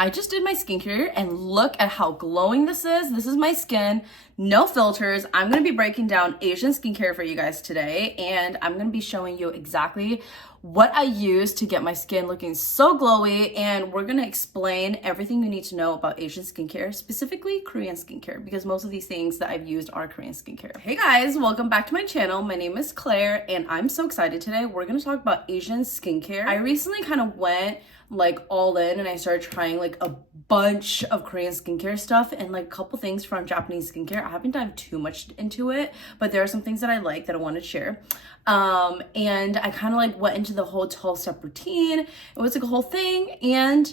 I just did my skincare and look at how glowing this is. This is my skin, no filters. I'm gonna be breaking down Asian skincare for you guys today, and I'm gonna be showing you exactly what I use to get my skin looking so glowy, and we're gonna explain everything you need to know about Asian skincare, specifically Korean skincare, because most of these things that I've used are Korean skincare. Hey guys, welcome back to my channel. My name is Claire, and I'm so excited today. We're gonna talk about Asian skincare. I recently kind of went like all in and I started trying like a bunch of Korean skincare stuff and like a couple things from Japanese skincare. I haven't dived too much into it, but there are some things that I like that I want to share. And I kind of like went into the whole 12-step routine. It was like a whole thing, and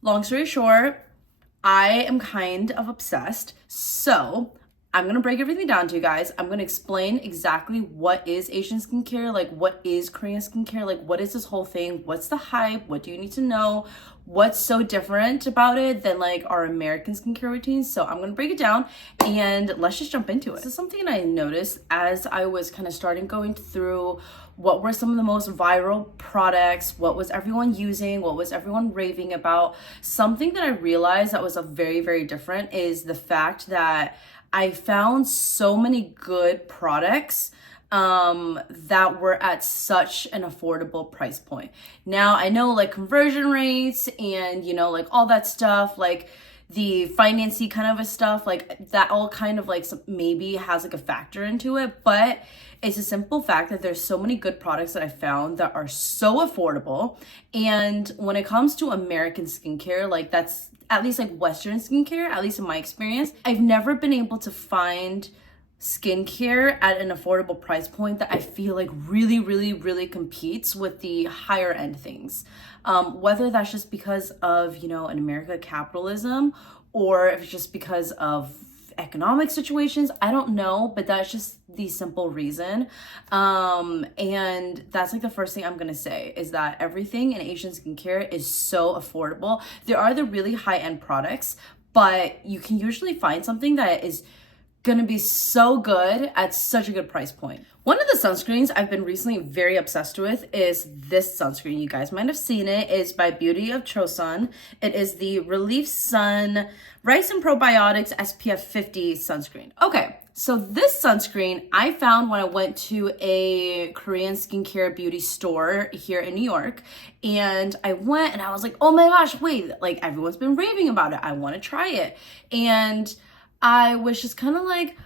long story short, I am kind of obsessed. So I'm gonna break everything down to you guys. I'm gonna explain exactly what is Asian skincare, like what is Korean skincare, like what is this whole thing, what's the hype, what do you need to know, what's so different about it than like our American skincare routines. So I'm gonna break it down and let's just jump into it. This is something I noticed as I was kind of starting going through what were some of the most viral products, what was everyone using, what was everyone raving about. Something that I realized that was a very, very different is the fact that I found so many good products that were at such an affordable price point. Now, I know like conversion rates and, you know, like all that stuff, like the financy kind of a stuff, like that all kind of like maybe has like a factor into it, but it's a simple fact that there's so many good products that I found that are so affordable. And when it comes to American skincare, like that's at least like Western skincare, at least in my experience, I've never been able to find skincare at an affordable price point that I feel like really competes with the higher end things. Whether that's just because of, you know, in America capitalism, or if it's just because of economic situations, I don't know, but that's just the simple reason. And that's like the first thing I'm gonna say is that everything in Asian skincare is so affordable. There are the really high-end products, but you can usually find something that is gonna be so good at such a good price point. One of the sunscreens I've been recently very obsessed with is this sunscreen. You guys might have seen it. It's by Beauty of Chosun. It is the Relief Sun Rice and Probiotics SPF 50 sunscreen. Okay, so this sunscreen I found when I went to a Korean skincare beauty store here in New York, and I went and I was like, oh my gosh, wait, like everyone's been raving about it. I want to try it. And I was just kind of like,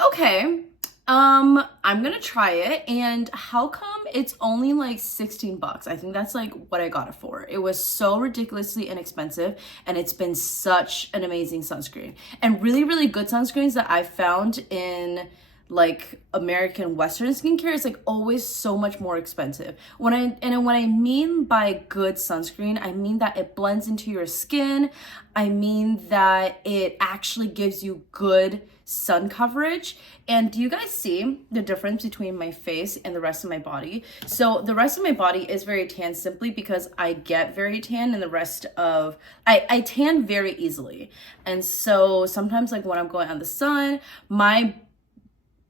okay, I'm gonna try it. And how come it's only like 16 bucks? I think that's like what I got it for. It was so ridiculously inexpensive, and it's been such an amazing sunscreen. And really good sunscreens that I found in like American Western skincare is like always so much more expensive. When I mean by good sunscreen, I mean that it blends into your skin. I mean that it actually gives you good sun coverage. And do you guys see the difference between my face and the rest of my body? So the rest of my body is very tan simply because I get very tan, and the rest of I tan very easily. And so sometimes like when I'm going on the sun, my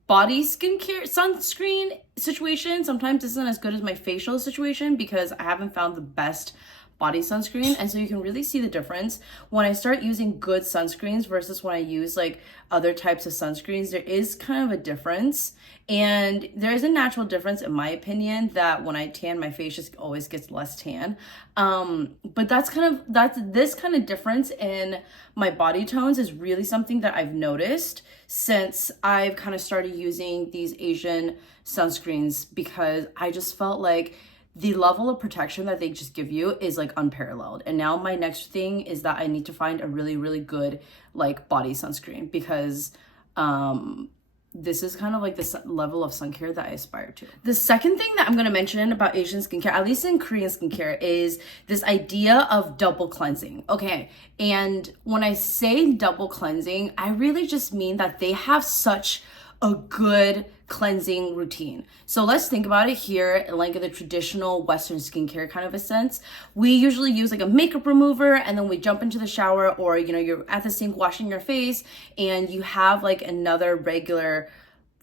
body skincare sunscreen situation sometimes isn't as good as my facial situation because I haven't found the best body sunscreen. And so you can really see the difference when I start using good sunscreens versus when I use like other types of sunscreens. There is kind of a difference, and there is a natural difference in my opinion that when I tan, my face just always gets less tan. But that's this kind of difference in my body tones is really something that I've noticed since I've kind of started using these Asian sunscreens, because I just felt like the level of protection that they just give you is like unparalleled. And now my next thing is that I need to find a really good like body sunscreen, because this is kind of like this level of sun care that I aspire to. The second thing that I'm going to mention about Asian skincare, at least in Korean skincare, is this idea of double cleansing. Okay, and when I say double cleansing, I really just mean that they have such a good cleansing routine. So let's think about it here in like the traditional Western skincare kind of a sense. We usually use like a makeup remover, and then we jump into the shower, or you know, you're at the sink washing your face and you have like another regular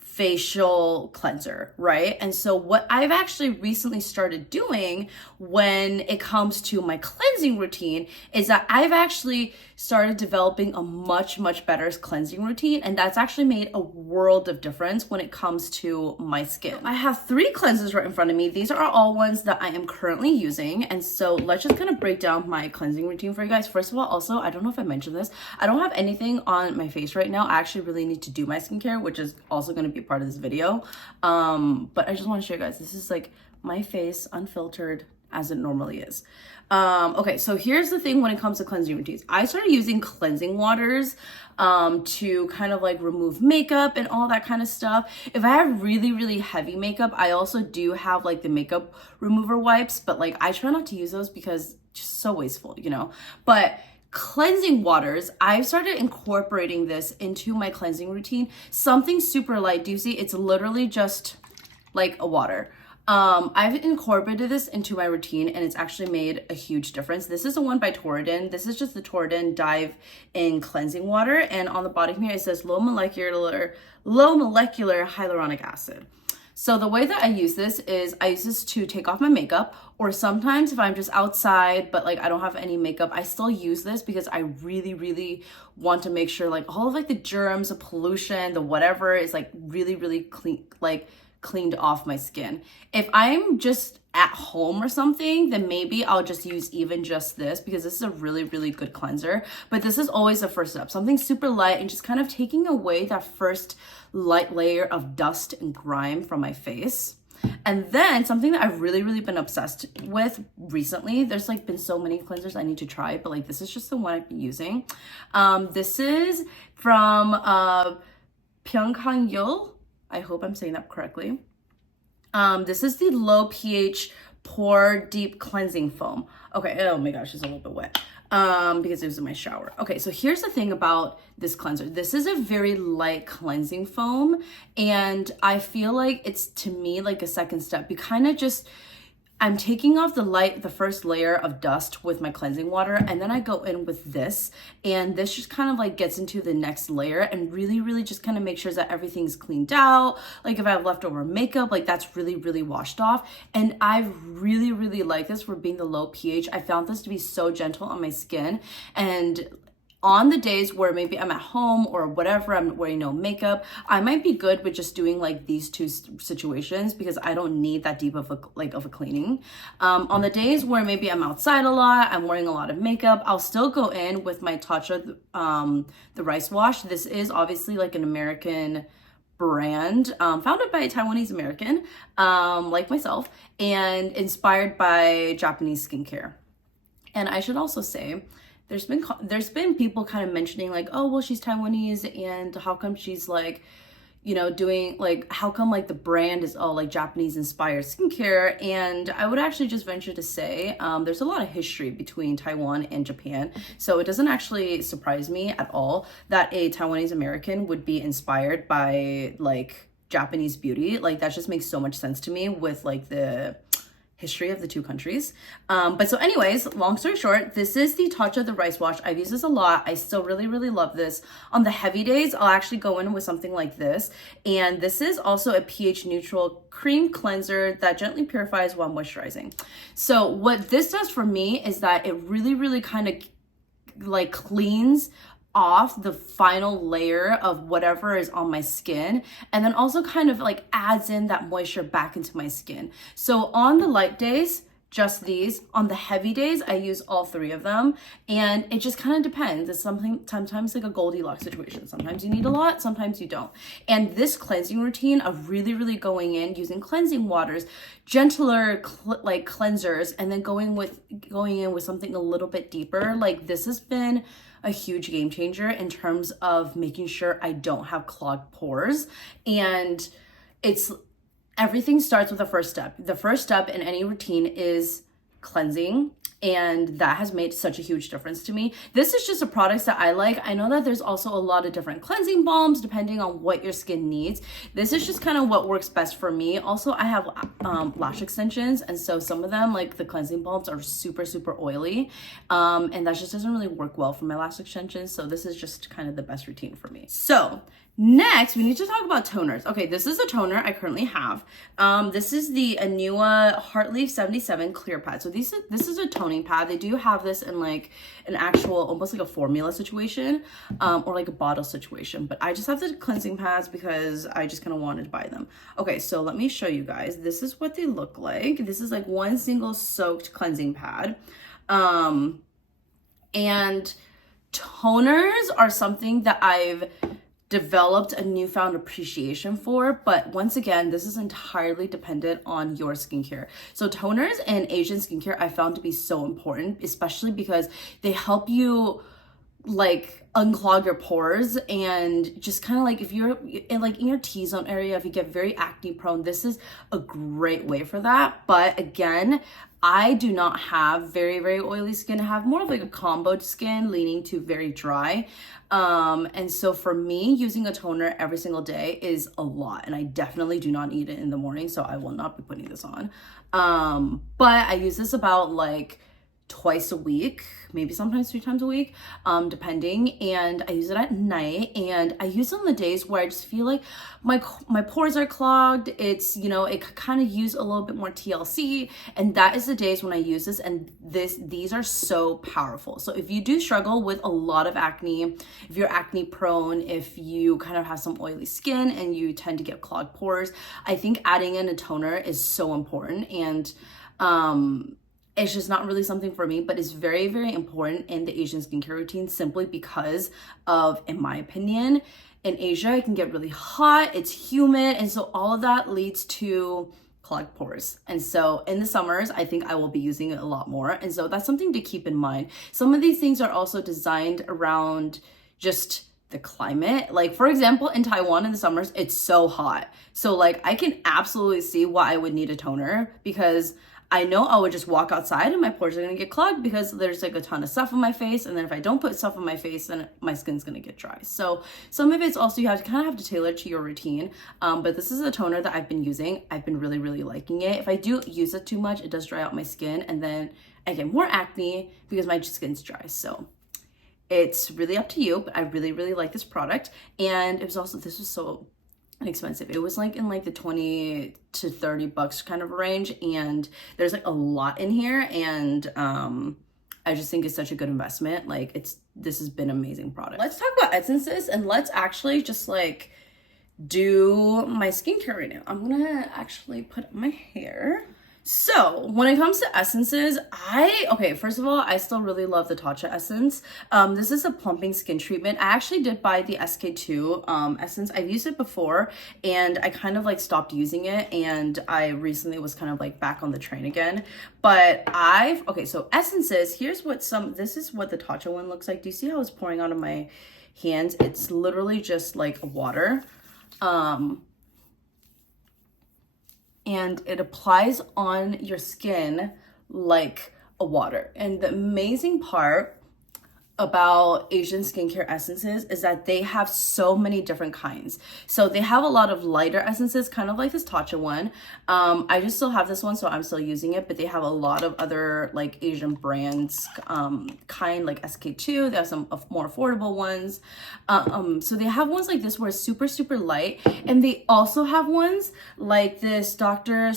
facial cleanser, right? And so what I've actually recently started doing when it comes to my cleansing routine is that I've actually started developing a much better cleansing routine, and that's actually made a world of difference when it comes to my skin. I have 3 cleansers right in front of me. These are all ones that I am currently using, and so let's just kind of break down my cleansing routine for you guys. First of all, also, I don't know if I mentioned this, I don't have anything on my face right now. I actually really need to do my skincare, which is also going to be part of this video, but I just want to show you guys, this is like my face unfiltered as it normally is. Okay, so here's the thing when it comes to cleansing routines. I started using cleansing waters to kind of like remove makeup and all that kind of stuff. If I have really heavy makeup, I also do have like the makeup remover wipes, but like I try not to use those because just so wasteful, you know. But cleansing waters, I've started incorporating this into my cleansing routine. Something super light. Do you see? It's literally just like a water. I've incorporated this into my routine and it's actually made a huge difference. This is the one by Torridon. This is just the Torridon Dive in Cleansing Water, and on the bottom here it says low molecular hyaluronic acid. So the way that I use this is I use this to take off my makeup, or sometimes if I'm just outside but like I don't have any makeup, I still use this because I really want to make sure like all of like the germs, the pollution, the whatever is like really clean, like cleaned off my skin. If I'm just at home or something, then maybe I'll just use even just this because this is a really good cleanser. But this is always the first step, something super light and just kind of taking away that first light layer of dust and grime from my face. And then something that I've really been obsessed with recently, there's like been so many cleansers I need to try, but like this is just the one I've been using. This is from Pyongyang. I hope I'm saying that correctly. This is the low pH pore deep cleansing foam. Okay, oh my gosh, it's a little bit wet because it was in my shower. Okay, so here's the thing about this cleanser. This is a very light cleansing foam, and I feel like it's, to me, like a second step. You kind of just, I'm taking off the first layer of dust with my cleansing water, and then I go in with this, and this just kind of like gets into the next layer and really just kind of make sure that everything's cleaned out. Like if I have leftover makeup, like that's really washed off. And I really like this for being the low pH. I found this to be so gentle on my skin, and on the days where maybe I'm at home or whatever, I'm wearing no makeup, I might be good with just doing like these 2 situations because I don't need that deep of a cleaning. On the days where maybe I'm outside a lot, I'm wearing a lot of makeup, I'll still go in with my Tatcha, the rice wash. This is obviously like an American brand, founded by a Taiwanese American, like myself, and inspired by Japanese skincare. And I should also say, there's been people kind of mentioning like, oh, well, she's Taiwanese and how come she's like, you know, doing like, how come like the brand is all like Japanese inspired skincare? And I would actually just venture to say there's a lot of history between Taiwan and Japan. So it doesn't actually surprise me at all that a Taiwanese American would be inspired by like Japanese beauty. Like that just makes so much sense to me with like the history of the 2 countries. But so anyways, long story short, this is the Tatcha the rice wash. I've used this a lot. I still really love this. On the heavy days, I'll actually go in with something like this. And this is also a pH neutral cream cleanser that gently purifies while moisturizing. So what this does for me is that it really kind of like cleans off the final layer of whatever is on my skin, and then also kind of like adds in that moisture back into my skin. So on the light days, just these. On the heavy days, I use all 3 of them, and it just kind of depends. It's sometimes like a Goldilocks situation. Sometimes you need a lot, sometimes you don't. And this cleansing routine of really going in using cleansing waters, gentler like cleansers, and then going in with something a little bit deeper, like this has been a huge game changer in terms of making sure I don't have clogged pores. And everything starts with the first step. The first step in any routine is cleansing, And that has made such a huge difference to me. This is just a product that I like. I know that there's also a lot of different cleansing balms depending on what your skin needs. This is just kind of what works best for me. Also, I have lash extensions, and so some of them, like the cleansing balms, are super oily, and that just doesn't really work well for my lash extensions. So this is just kind of the best routine for me. So next, we need to talk about toners. Okay, this is a toner I currently have. This is the Anua Heartleaf 77 Clear Pad. So this is a toning pad. They do have this in like an actual, almost like a formula situation, or like a bottle situation. But I just have the cleansing pads because I just kind of wanted to buy them. Okay, so let me show you guys. This is what they look like. This is like one single soaked cleansing pad. And toners are something that I've developed a newfound appreciation for, but once again, this is entirely dependent on your skincare. So toners and Asian skincare I found to be so important, especially because they help you like unclog your pores, and just kind of like if you're in like in your T-zone area, if you get very acne prone, this is a great way for that. But again, I do not have very oily skin. I have more of like a combo skin leaning to very dry. And so for me, using a toner every single day is a lot, and I definitely do not eat it in the morning, so I will not be putting this on. But I use this about like twice a week, maybe sometimes 3 times a week, depending. And I use it at night, and I use it on the days where I just feel like my pores are clogged. It's, you know, it kind of use a little bit more TLC, and that is the days when I use this. And these are so powerful. So if you do struggle with a lot of acne, if you're acne prone, if you kind of have some oily skin and you tend to get clogged pores, I think adding in a toner is so important. And it's just not really something for me, but it's very important in the Asian skincare routine, simply because of, in my opinion, in Asia, it can get really hot, it's humid, and so all of that leads to clogged pores. And so in the summers, I think I will be using it a lot more. And so that's something to keep in mind. Some of these things are also designed around just the climate. Like for example, in Taiwan in the summers, it's so hot. So like I can absolutely see why I would need a toner, because I know I would just walk outside and my pores are gonna get clogged because there's like a ton of stuff on my face. And then if I don't put stuff on my face, then my skin's gonna get dry. So some of it's also, you have to kind of have to tailor to your routine. But this is a toner that I've been using. I've been really liking it. If I do use it too much, it does dry out my skin, and then I get more acne because my skin's dry. So it's really up to you, but I really like this product. And it was also, this was so inexpensive. It was like in like the 20 to 30 bucks kind of range, and there's like a lot in here, and I just think it's such a good investment. Like this has been an amazing product. Let's talk about essences, and let's actually just like do my skincare right now. I'm gonna actually put up my hair. So when it comes to essences, okay, first of all, I still really love the Tatcha essence. This is a plumping skin treatment. I actually did buy the SK2 essence. I've used it before, and I kind of like stopped using it, and I recently was kind of like back on the train again. But okay, so essences, this is what the Tatcha one looks like. Do you see how it's pouring out of my hands? It's literally just like water. And it applies on your skin like a water. And the amazing part about Asian skincare essences is that they have so many different kinds. So they have a lot of lighter essences, kind of like this Tatcha one. I just still have this one, so I'm still using it, but they have a lot of other like Asian brands, kind like SK2. They have some more affordable ones. So they have ones like this where it's super light, and they also have ones like this Dr.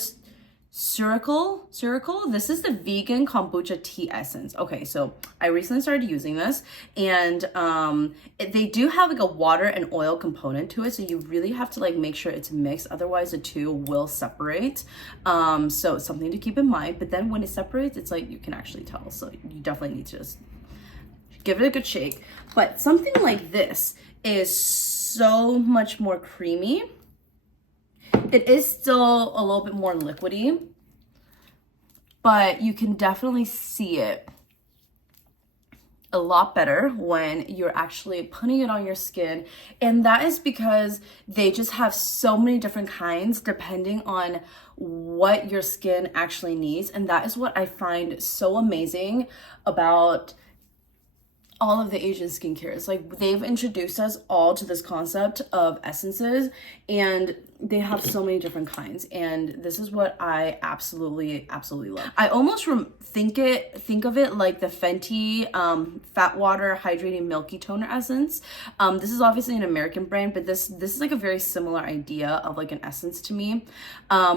Surical. This is the vegan kombucha tea essence. Okay, so I recently started using this, and they do have like a water and oil component to it, so you really have to like make sure it's mixed, otherwise the two will separate. So it's something to keep in mind. But then when it separates, it's like you can actually tell, so you definitely need to just give it a good shake. But something like this is so much more creamy. It is still a little bit more liquidy, but you can definitely see it a lot better when you're actually putting it on your skin. And that is because they just have so many different kinds depending on what your skin actually needs. And that is what I find so amazing about all of the Asian skincare. Like, they've introduced us all to this concept of essences, and they have so many different kinds, and this is what I absolutely love. I almost think of it like the Fenty Fat Water Hydrating Milky Toner Essence. This is obviously an American brand, but this is like a very similar idea of like an essence to me.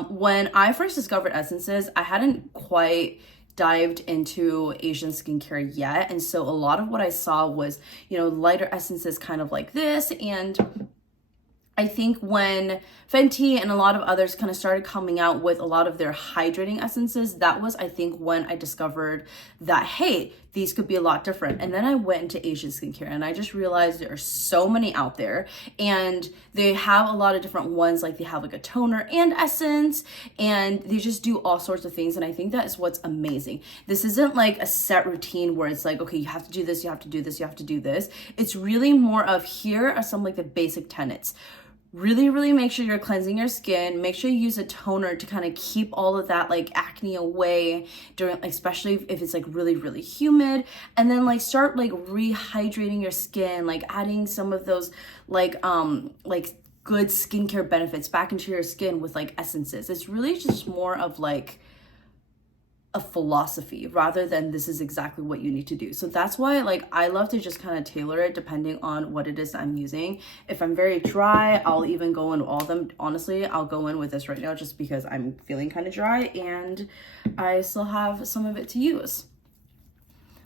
When I first discovered essences, I hadn't quite dived into Asian skincare yet, and so a lot of what I saw was, you know, lighter essences kind of like this. And I think when Fenty and a lot of others kind of started coming out with a lot of their hydrating essences, that was, I think, when I discovered that, hey, these could be a lot different. And then I went into Asian skincare, and I just realized there are so many out there, and they have a lot of different ones. Like, they have like a toner and essence, and they just do all sorts of things. And I think that is what's amazing. This isn't like a set routine where it's like, okay, you have to do this, you have to do this, you have to do this. It's really more of, here are some like the basic tenets. Really make sure you're cleansing your skin. Make sure you use a toner to kind of keep all of that like acne away during, especially if it's like really humid. And then like start like rehydrating your skin, like adding some of those like good skincare benefits back into your skin with like essences. It's really just more of like a philosophy rather than this is exactly what you need to do. So that's why like I love to just kind of tailor it depending on what it is I'm using. If I'm very dry, I'll even go in all of them. Honestly, I'll go in with this right now just because I'm feeling kind of dry and I still have some of it to use.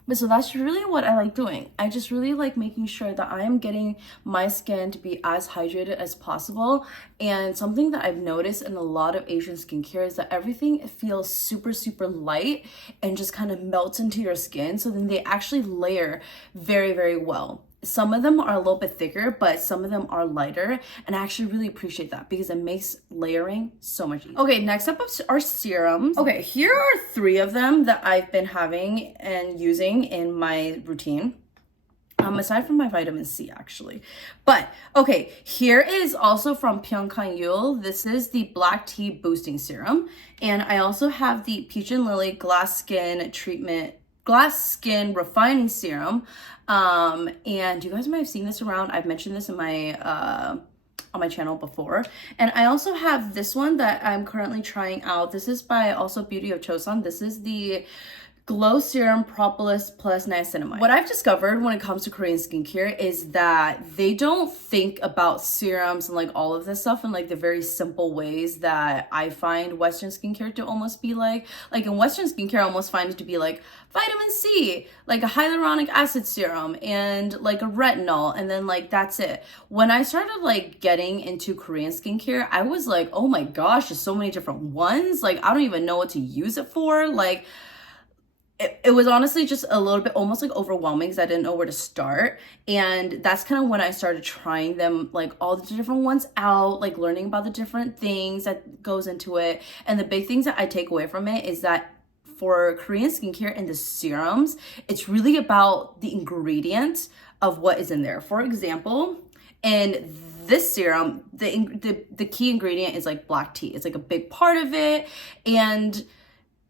But so that's really what I like doing. I just really like making sure that I am getting my skin to be as hydrated as possible. And something that I've noticed in a lot of Asian skincare is that everything feels super light and just kind of melts into your skin. So then they actually layer very well. Some of them are a little bit thicker, but some of them are lighter, and I actually really appreciate that because it makes layering so much easier. Okay, next up are serums. Okay, here are 3 of them that I've been having and using in my routine. Aside from my vitamin C, actually. But okay, here is also from Pyongkang. This is the Black Tea Boosting Serum, and I also have the Peach and Lily Glass Skin Refining Serum. And you guys might have seen this around. I've mentioned this in my on my channel before. And I also have this one that I'm currently trying out. This is by also Beauty of Chosun. This is the Glow Serum Propolis plus Niacinamide. What I've discovered when it comes to Korean skincare is that they don't think about serums and like all of this stuff in like the very simple ways that I find Western skincare to almost be like. Like in Western skincare, I almost find it to be like vitamin C, like a hyaluronic acid serum, and like a retinol, and then like that's it. When I started like getting into Korean skincare, I was like, oh my gosh, there's so many different ones. Like I don't even know what to use it for. Like it was honestly just a little bit almost like overwhelming because I didn't know where to start. And that's kind of when I started trying them, like all the different ones out, like learning about the different things that goes into it. And the big things that I take away from it is that for Korean skincare and the serums, it's really about the ingredients of what is in there. For example, in this serum, the key ingredient is like black tea. It's like a big part of it. And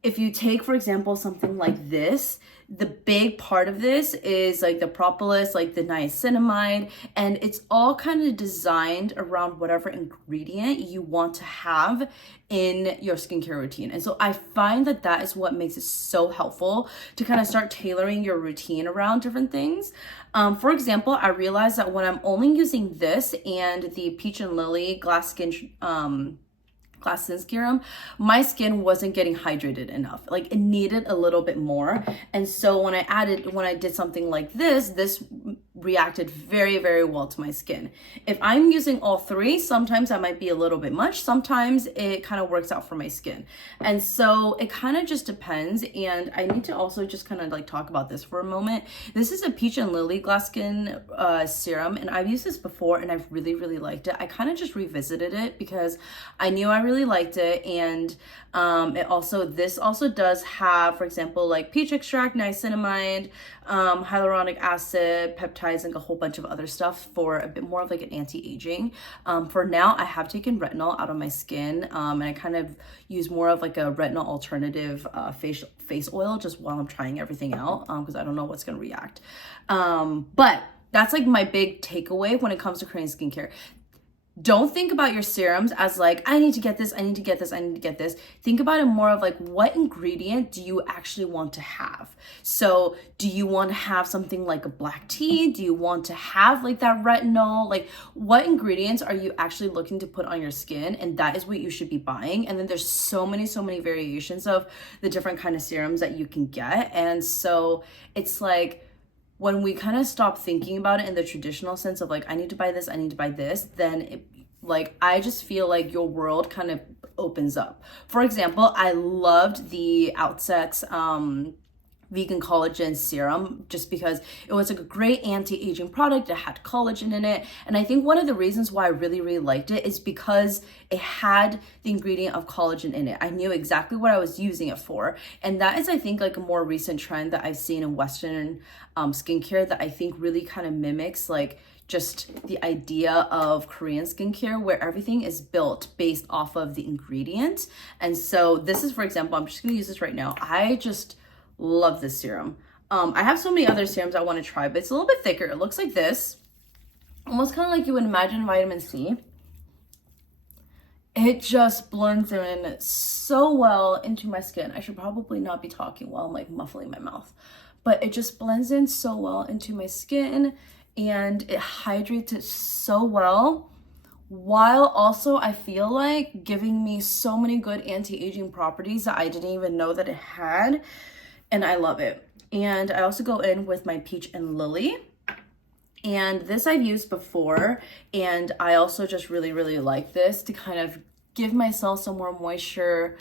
if you take, for example, something like this, the big part of this is like the propolis, like the niacinamide, and it's all kind of designed around whatever ingredient you want to have in your skincare routine. And so I find that that is what makes it so helpful to kind of start tailoring your routine around different things. For example, I realized that when I'm only using this and the Peach and Lily Glass Skin serum, my skin wasn't getting hydrated enough. Like it needed a little bit more. And so when I did something like this reacted very, very well to my skin. If I'm using all three, sometimes that might be a little bit much. Sometimes it kind of works out for my skin. And so it kind of just depends. And I need to also just kind of like talk about this for a moment. This is a Peach and Lily Glass Skin serum, and I've used this before and I've really, really liked it. I kind of just revisited it because I knew I really liked it. And this also does have, for example, like peach extract, niacinamide, hyaluronic acid, peptides, and a whole bunch of other stuff for a bit more of like an anti-aging. For now, I have taken retinol out of my skin, and I kind of use more of like a retinol alternative face oil just while I'm trying everything out, because I don't know what's gonna react. But that's like my big takeaway when it comes to Korean skincare. Don't think about your serums as like, I need to get this, I need to get this, I need to get this. Think about it more of like, what ingredient do you actually want to have? So do you want to have something like a black tea? Do you want to have like that retinol? Like, what ingredients are you actually looking to put on your skin? And that is what you should be buying. And then there's so many variations of the different kind of serums that you can get. And so it's like, when we kind of stop thinking about it in the traditional sense of like, I need to buy this, I need to buy this, then I just feel like your world kind of opens up. For example, I loved the Outset's vegan collagen serum just because it was like a great anti-aging product. It had collagen in it, and I think one of the reasons why I really, really liked it is because it had the ingredient of collagen in it. I knew exactly what I was using it for, and that is, I think, like a more recent trend that I've seen in Western skincare that I think really kind of mimics like just the idea of Korean skincare where everything is built based off of the ingredient. And so this is, for example, I'm just gonna use this right now. I just love this serum. I have so many other serums I want to try, but it's a little bit thicker. It looks like this, almost kind of like you would imagine vitamin C. It just blends in so well into my skin. I should probably not be talking while I'm like muffling my mouth, but it just blends in so well into my skin and it hydrates it so well, while also I feel like giving me so many good anti-aging properties that I didn't even know that it had. And I love it. And I also go in with my Peach and Lily. And this I've used before. And I also just really, really like this to kind of give myself some more moisture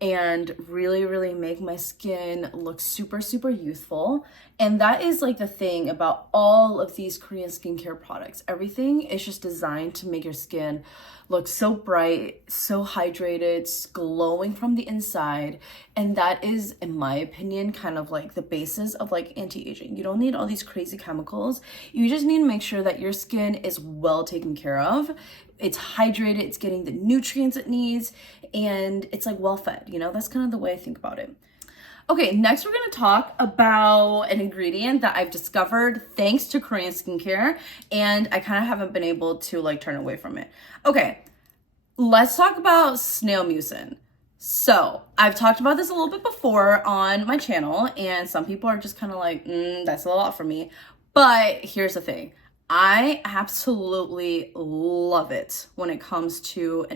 and really, really make my skin look super, super youthful. And that is like the thing about all of these Korean skincare products. Everything is just designed to make your skin look so bright, so hydrated, glowing from the inside. And that is, in my opinion, kind of like the basis of like anti-aging. You don't need all these crazy chemicals. You just need to make sure that your skin is well taken care of. It's hydrated, it's getting the nutrients it needs, and it's like well fed, you know? That's kind of the way I think about it. Okay, next we're gonna talk about an ingredient that I've discovered thanks to Korean skincare, and I kind of haven't been able to like turn away from it. Okay, let's talk about snail mucin. So I've talked about this a little bit before on my channel, and some people are just kind of like, that's a lot for me. But here's the thing. I absolutely love it when it comes to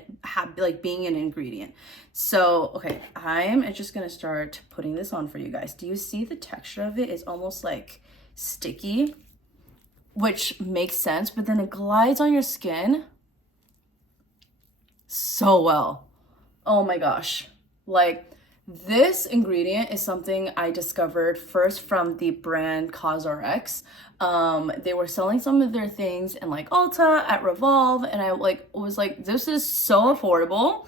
like being an ingredient. So, okay, I'm just gonna start putting this on for you guys. Do you see the texture of it? It's almost like sticky, which makes sense, but then it glides on your skin so well. Oh my gosh. Like, this ingredient is something I discovered first from the brand CosRx. They were selling some of their things in like Ulta, at Revolve, and I was like, this is so affordable.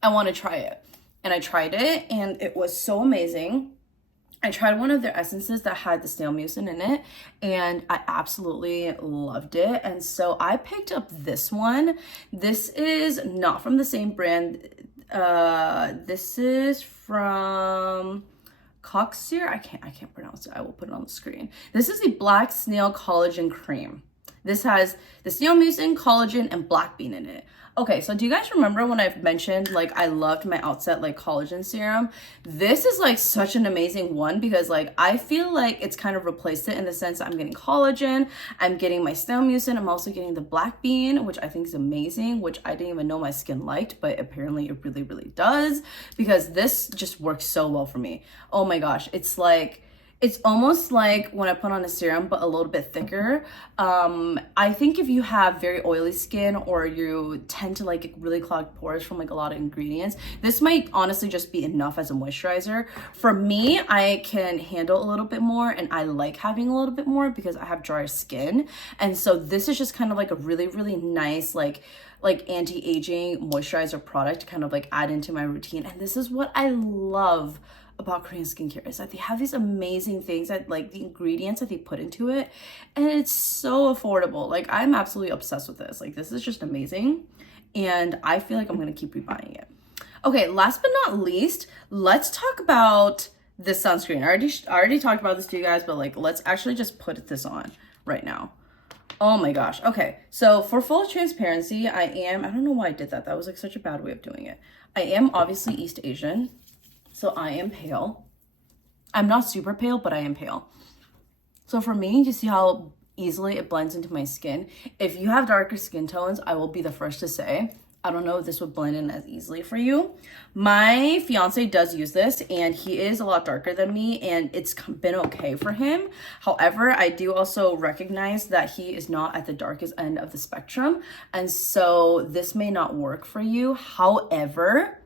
I want to try it. And I tried it and it was so amazing. I tried one of their essences that had the snail mucin in it and I absolutely loved it. And so I picked up this one. This is not from the same brand. This is from Coxier. I can't pronounce it. I will put it on the screen. This is the Black Snail Collagen Cream. This has the snail mucin, collagen, and black bean in it. Okay, so do you guys remember when I've mentioned like I loved my Outset like collagen serum? This is like such an amazing one because like I feel like it's kind of replaced it in the sense that I'm getting collagen, I'm getting my snail mucin, I'm also getting the black bean, which I think is amazing, which I didn't even know my skin liked, but apparently it really, really does because this just works so well for me. Oh my gosh, it's like It's almost like when I put on a serum, but a little bit thicker. I think if you have very oily skin or you tend to like get really clogged pores from like a lot of ingredients, this might honestly just be enough as a moisturizer. For me, I can handle a little bit more, and I like having a little bit more because I have drier skin. And so this is just kind of like a really, really nice like anti-aging moisturizer product to kind of like add into my routine. And this is what I love about Korean skincare, is that they have these amazing things, that like the ingredients that they put into it, and it's so affordable. Like, I'm absolutely obsessed with this. Like, this is just amazing, and I feel like I'm gonna keep rebuying it. Okay, last but not least, let's talk about this sunscreen. I already talked about this to you guys, but like, let's actually just put this on right now. Oh my gosh. Okay, so for full transparency, I don't know why I did that. That was like such a bad way of doing it. I am obviously East Asian, so I am pale. I'm not super pale, but I am pale. So for me, you see how easily it blends into my skin. If you have darker skin tones, I will be the first to say, I don't know if this would blend in as easily for you. My fiance does use this, and he is a lot darker than me, and it's been okay for him. However, I do also recognize that he is not at the darkest end of the spectrum, and so this may not work for you. However,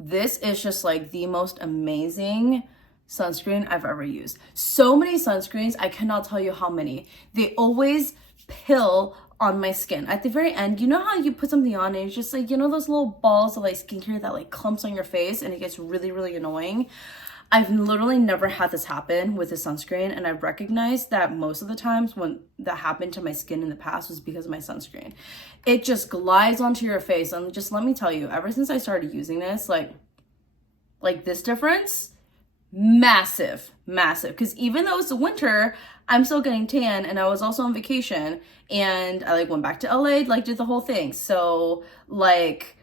this is just like the most amazing sunscreen I've ever used. So many sunscreens, I cannot tell you how many. They always pill on my skin. At the very end, you know how you put something on and it's just like, you know, those little balls of like skincare that like clumps on your face and it gets really, really annoying. I've literally never had this happen with a sunscreen, and I recognize that most of the times when that happened to my skin in the past was because of my sunscreen. It just glides onto your face, and just let me tell you, ever since I started using this, like this difference, massive, because even though it's the winter, I'm still getting tan, and I was also on vacation, and I like went back to LA, like did the whole thing. So like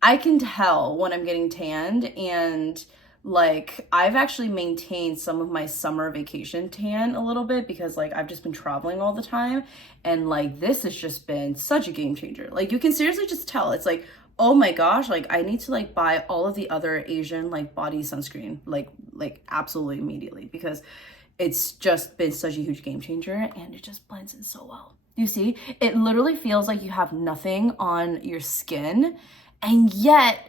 I can tell when I'm getting tanned, and like I've actually maintained some of my summer vacation tan a little bit because like I've just been traveling all the time, and like this has just been such a game changer. Like you can seriously just tell. It's like, oh my gosh, like I need to like buy all of the other Asian like body sunscreen like absolutely immediately, because it's just been such a huge game changer, and it just blends in so well. You see, it literally feels like you have nothing on your skin, and yet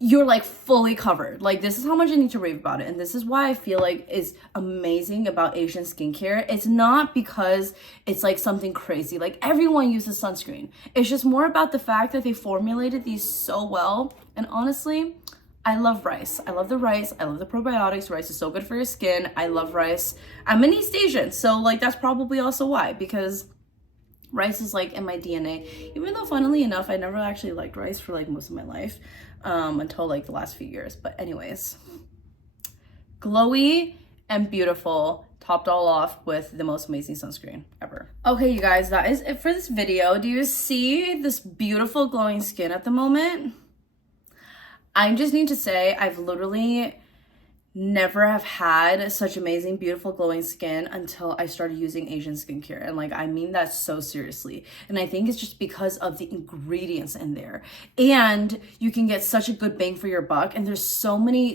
you're like fully covered. Like, this is how much I need to rave about it. And this is why I feel like is amazing about Asian skincare. It's not because it's like something crazy. Like, everyone uses sunscreen. It's just more about the fact that they formulated these so well. And honestly, I love rice. I love the rice. I love the probiotics. Rice is so good for your skin. I love rice. I'm an East Asian, so like that's probably also why, because rice is like in my DNA. Even though, funnily enough, I never actually liked rice for like most of my life, until like the last few years. But anyways, glowy and beautiful, topped all off with the most amazing sunscreen ever. Okay, you guys, that is it for this video. Do you see this beautiful glowing skin at the moment? I just need to say, I've literally never have had such amazing, beautiful, glowing skin until I started using Asian skincare. And like, I mean that so seriously. And I think it's just because of the ingredients in there. And you can get such a good bang for your buck. And there's so many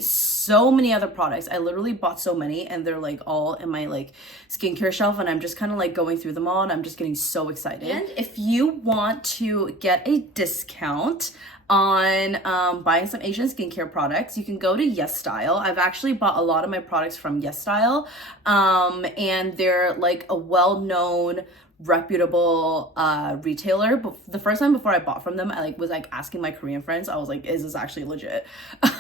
other products. I literally bought so many, and they're like all in my like skincare shelf. And I'm just kind of like going through them all, and I'm just getting so excited. And if you want to get a discount on buying some Asian skincare products, you can go to YesStyle. I've actually bought a lot of my products from YesStyle, and they're like a well-known, reputable retailer. But the first time before I bought from them, I like was like asking my Korean friends. I was like, is this actually legit?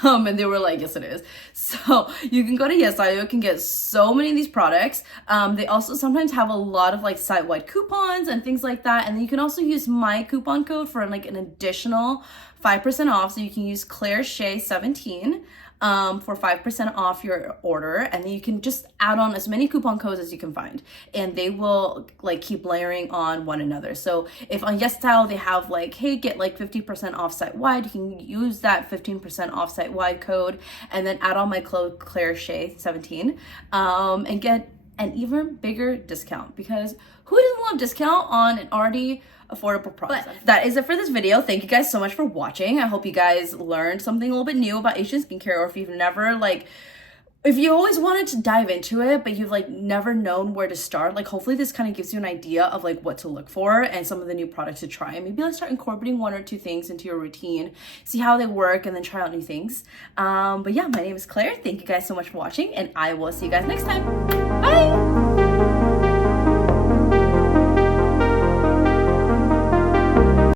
And they were like, yes, it is. So you can go to YesStyle. You can get so many of these products. They also sometimes have a lot of like site-wide coupons and things like that. And then you can also use my coupon code for like an additional 5% off. So you can use claireshay 17 for 5% off your order, and then you can just add on as many coupon codes as you can find, and they will like keep layering on one another. So if on YesStyle they have like, hey, get like 50% off site wide, you can use that 15% off site wide code and then add on my code claireshay 17 and get an even bigger discount, because who doesn't love discount on an already affordable product? But that is it for this video. Thank you guys so much for watching. I hope you guys learned something a little bit new about Asian skincare, or if you've never like if you always wanted to dive into it, but you've like never known where to start, like hopefully this kind of gives you an idea of like what to look for and some of the new products to try, and maybe like start incorporating 1 or 2 things into your routine, see how they work, and then try out new things. But yeah, my name is Claire. Thank you guys so much for watching, and I will see you guys next time. Bye.